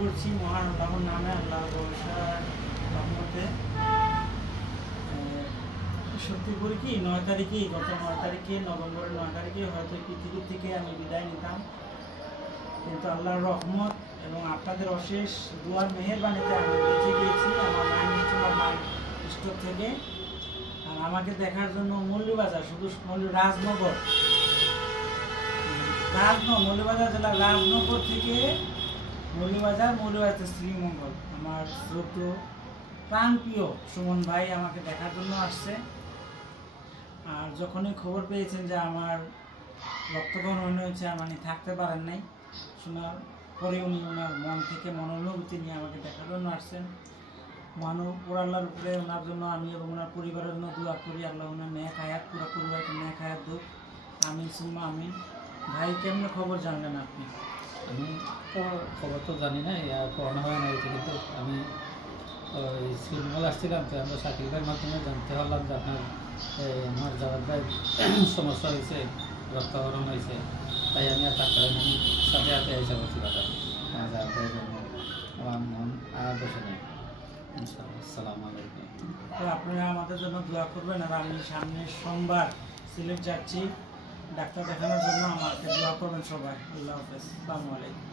করছি মহান আল্লাহর নামে, আল্লাহর ভরসার রহমতে। সত্যি করে কি 9 তারিখেই, গত 9 তারিখে, নভেম্বরের 9 তারিখে হয়তো পৃথিবীর থেকে আমি বিদায় নিতাম, কিন্তু আল্লাহর রহমত এবং আপনাদের অশেষ দুয়ার মেহেরবানিতে আমি বেঁচে গিয়েছি আমার মায়ের স্টোর থেকে। আর আমাকে দেখার জন্য মৌলভীবাজার, শুধু রাজনগর মৌলভীবাজার জেলার রাজনগর থেকে মৌলভীবাজার শ্রীমঙ্গল আমার শ্রদ্ধেয় প্রাণপ্রিয় সুমন ভাই আমাকে দেখার জন্য আসছে। আর যখনই খবর পেয়েছেন যে আমার রক্তগ্রহণ হয়েছে, মানে থাকতে পারেন নাই, শোনার পরে উনি ওনার মন থেকে মনোনুভূতি নিয়ে আমাকে দেখার জন্য আসছেন। আল্লাহর উপরে ওনার জন্য আমি এবং ওনার পরিবারের জন্য দোয়া করি, আল্লাহ ওনার ন্যাক হায়াত, পুরো পরিবারকে ন্যাক হায়াত দুঃখ, আমিন সুম্মা আমিন। ভাই কেমন খবর জানলেন আপনি? আমি তো খবর তো জানি না, করোনা হয় না, কিন্তু আমি শ্রীমঙ্গল আসছিলাম, তো আমরা শাকিল ভাইয়ের মাধ্যমে জানতে পারলাম যে আপনার আমার জাওয়াদ ভাই সমস্যা হয়েছে, রক্তহরণ হয়েছে। তাই আমি আর থাকতে পারি, আমি সাথে সাথে এসে বলছি কথা আমার জাওয়াদ ভাইয়ের জন্য আমার মন আর বসে নেই। আসসালামু আলাইকুম। তো আপনারা আমাদের জন্য দোয়া করবেন। আর আমি সামনের সোমবার সিলেট যাচ্ছি ডাক্তার দেখানোর জন্য, আমাকে দোয়া করবেন সবাই। আল্লাহ হাফেজ, আসসালামু আলাইকুম।